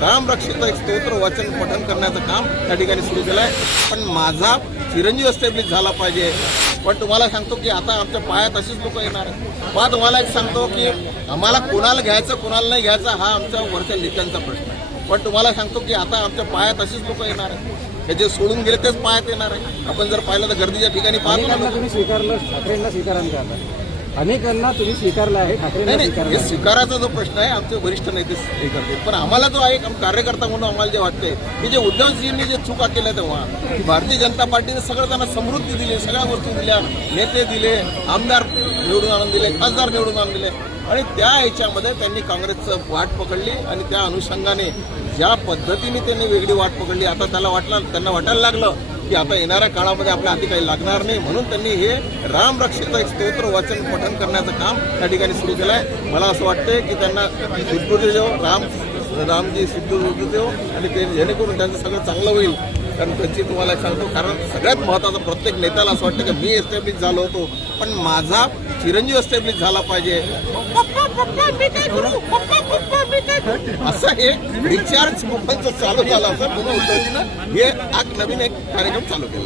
राम रक्षेचं एक स्तोत्र वाचन पठण करण्याचं काम त्या ठिकाणी सुरू केलं आहे. पण माझा चिरंजीव एस्टॅब्लिश झाला पाहिजे. पण तुम्हाला सांगतो की आता आमच्या पायात अशीच लोक येणार आहेत. पण तुम्हाला एक सांगतो की आम्हाला कोणाला घ्यायचं कोणाला नाही घ्यायचं हा आमच्या वरच्या नेत्यांचा प्रश्न आहे. पण तुम्हाला सांगतो की आता आमच्या पायात अशीच लोक येणार आहेत. हे जे सोडून गेले तेच पायात येणार आहे. आपण जर पाहिलं तर गर्दीच्या ठिकाणी पाहतो. तुम्ही स्वीकारलं, ठाकरेंना स्वीकारायला का? अनेकांना तुम्ही स्वीकारलं आहे, ठाकरेंना नाही, स्वीकारलं हे स्वीकाराचा जो प्रश्न आहे आमचे वरिष्ठ नेते हे करतील. पण आम्हाला जो आहे कार्यकर्ता म्हणून आम्हाला जे वाटतंय की जे उद्धवजींनी जे चुका केल्या तेव्हा भारतीय जनता पार्टीने सगळं त्यांना समृद्धी दिली, सगळ्या गोष्टी दिल्या, नेते दिले, आमदार निवडून आणून दिले, खासदार निवडून आणून दिले आणि त्या ह्याच्यामध्ये त्यांनी काँग्रेसचं वाट पकडली आणि त्या अनुषंगाने ज्या पद्धतीने त्यांनी वेगळी वाट पकडली आता त्यांना वाटायला लागलं की आता येणाऱ्या काळामध्ये आपल्या हाती काही लागणार नाही. म्हणून त्यांनी हे राम रक्षेचं एक स्तोत्र वाचन पठण करण्याचं काम त्या ठिकाणी सुरू केलं आहे. मला असं वाटतंय की त्यांना सिद्धबुद्धी देव रामजी सिद्धबुद्धी देव आणि ते जेणेकरून त्यांचं सगळं चांगलं होईल. कारण त्यांची तुम्हाला सांगतो कारण सगळ्यात महत्त्वाचं प्रत्येक नेत्याला असं वाटतं की मी एस्टॅब्लिश झालो होतो पण माझा चिरंजीव एस्टॅब्लिश झाला पाहिजे. असं हे रिचार्ज पप्पांचं चालू झालं असं म्हणून उद्धवजीनं हे नवीन एक कार्यक्रम चालू केला.